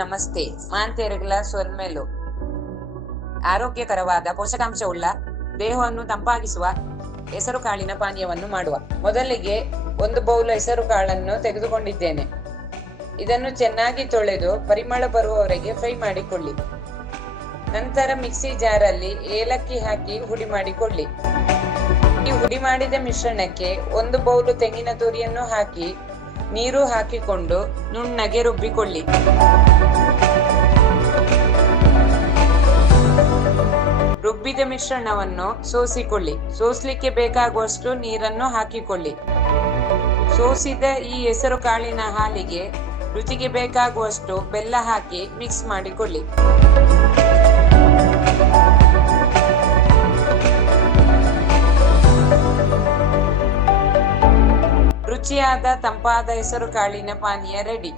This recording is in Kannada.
ನಮಸ್ತೆ. ಮಾಂತೇರಗಳ ಸೊರ್ಮೆಲು ಆರೋಗ್ಯಕರವಾದ ಪೋಷಕಾಂಶವುಳ್ಳ ದೇಹವನ್ನು ತಂಪಾಗಿಸುವ ಹೆಸರು ಕಾಳಿನ ಪಾನೀಯವನ್ನು ಮಾಡುವ. ಮೊದಲಿಗೆ 1 ಬೌಲ್ ಹೆಸರು ಕಾಳನ್ನು ತೆಗೆದುಕೊಂಡಿದ್ದೇನೆ. ಇದನ್ನು ಚೆನ್ನಾಗಿ ತೊಳೆದು ಪರಿಮಳ ಬರುವವರೆಗೆ ಫ್ರೈ ಮಾಡಿಕೊಳ್ಳಿ. ನಂತರ ಮಿಕ್ಸಿ ಜಾರಲ್ಲಿ ಏಲಕ್ಕಿ ಹಾಕಿ ಹುಡಿ ಮಾಡಿಕೊಳ್ಳಿ. ಈ ಹುಡಿ ಮಾಡಿದ ಮಿಶ್ರಣಕ್ಕೆ 1 ಬೌಲ್ ತೆಂಗಿನ ತುರಿಯನ್ನು ಹಾಕಿ ನೀರು ಹಾಕಿಕೊಂಡು ನುಣ್ಣಗೆ ರುಬ್ಬಿಕೊಳ್ಳಿ. ರುಬ್ಬಿದ ಮಿಶ್ರಣವನ್ನು ಸೋಸಿಕೊಳ್ಳಿ. ಸೋಸಲಿಕ್ಕೆ ಬೇಕಾಗುವಷ್ಟು ನೀರನ್ನು ಹಾಕಿಕೊಳ್ಳಿ. ಸೋಸಿದ ಈ ಹೆಸರು ಕಾಳಿನ ಹಾಲಿಗೆ ರುಚಿಗೆ ಬೇಕಾಗುವಷ್ಟು ಬೆಲ್ಲ ಹಾಕಿ ಮಿಕ್ಸ್ ಮಾಡಿಕೊಳ್ಳಿ. ರುಚಿಯಾದ ತಂಪಾದ ಹೆಸರು ಕಾಳಿನ ಪಾನೀಯ ರೆಡಿ.